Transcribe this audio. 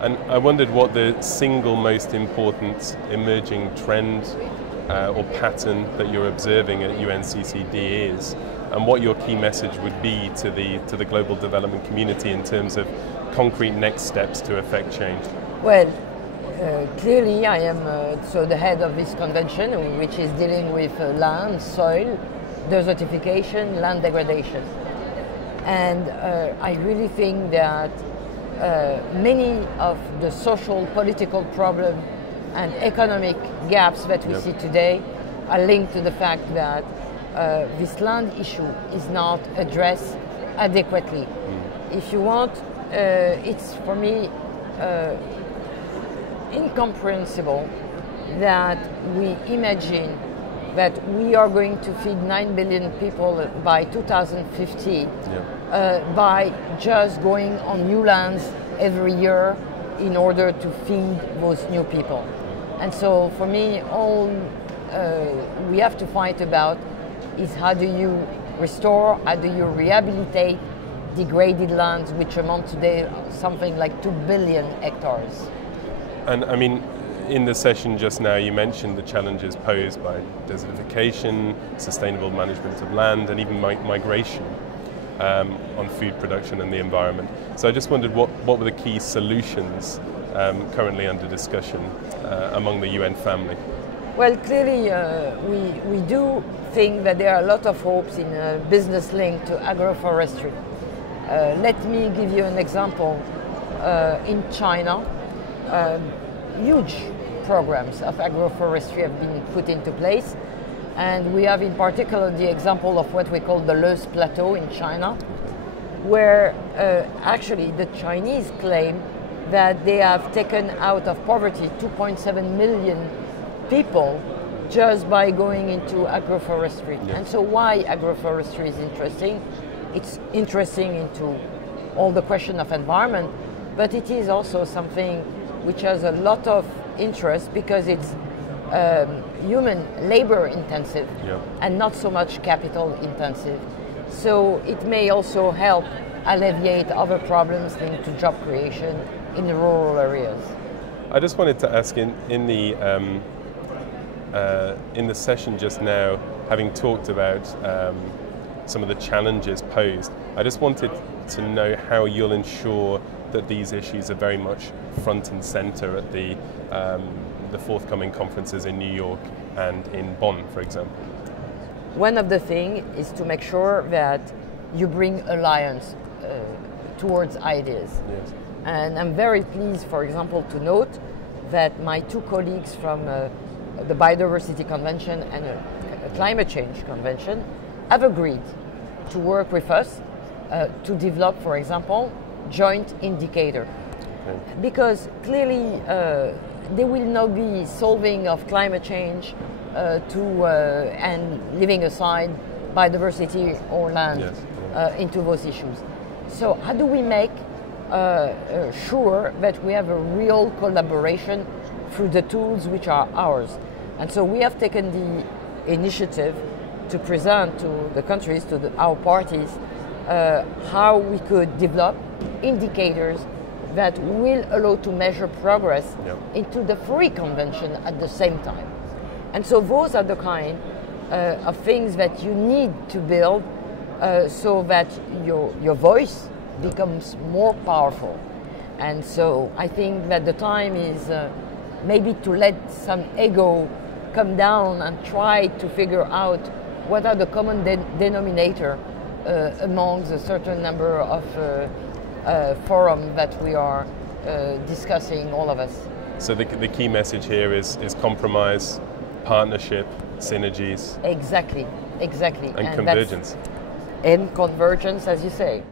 And I wondered what the single most important emerging trend or pattern that you're observing at UNCCD is, and what your key message would be to the global development community in terms of concrete next steps to effect change. Well, clearly I am the head of this convention, which is dealing with land, soil, desertification, land degradation. And I really think that many of the social, political problems and economic gaps that we see today are linked to the fact that this land issue is not addressed adequately. If you want, it's for me incomprehensible that we imagine that we are going to feed 9 billion people by 2050 by just going on new lands every year in order to feed those new people. And so for me, all we have to fight about is how do you restore, how do you rehabilitate degraded lands, which amount today something like 2 billion hectares. And I mean, in the session just now, you mentioned the challenges posed by desertification, sustainable management of land, and even migration on food production and the environment. So I just wondered what were the key solutions currently under discussion among the UN family? Well, clearly we do think that there are a lot of hopes in a business link to agroforestry. Let me give you an example. In China, huge programs of agroforestry have been put into place, and we have in particular the example of what we call the Loess Plateau in China, where actually the Chinese claim that they have taken out of poverty 2.7 million people just by going into agroforestry. And so why agroforestry is interesting? It's interesting into all the question of environment, but it is also something which has a lot of interest because it's human labor intensive and not so much capital intensive. So it may also help alleviate other problems linked to job creation in the rural areas. I just wanted to ask in the session just now, having talked about some of the challenges posed, I just wanted to know how you'll ensure that these issues are very much front and center at the forthcoming conferences in New York and in Bonn, for example. One of the things is to make sure that you bring alliance towards ideas. Yes. And I'm very pleased, for example, to note that my two colleagues from the Biodiversity Convention and a Climate Change Convention have agreed to work with us to develop, for example, joint indicator. Because clearly there will not be solving of climate change and leaving aside biodiversity or land into those issues. So how do we make sure that we have a real collaboration through the tools which are ours? And so we have taken the initiative to present to the countries, to our parties, how we could develop indicators that will allow to measure progress into the three convention at the same time. And so those are the kind of things that you need to build so that your voice becomes more powerful. And so I think that the time is maybe to let some ego come down and try to figure out what are the common denominator amongst a certain number of forums that we are discussing, all of us. So the key message here is compromise, partnership, synergies. Exactly. And convergence. And convergence, as you say.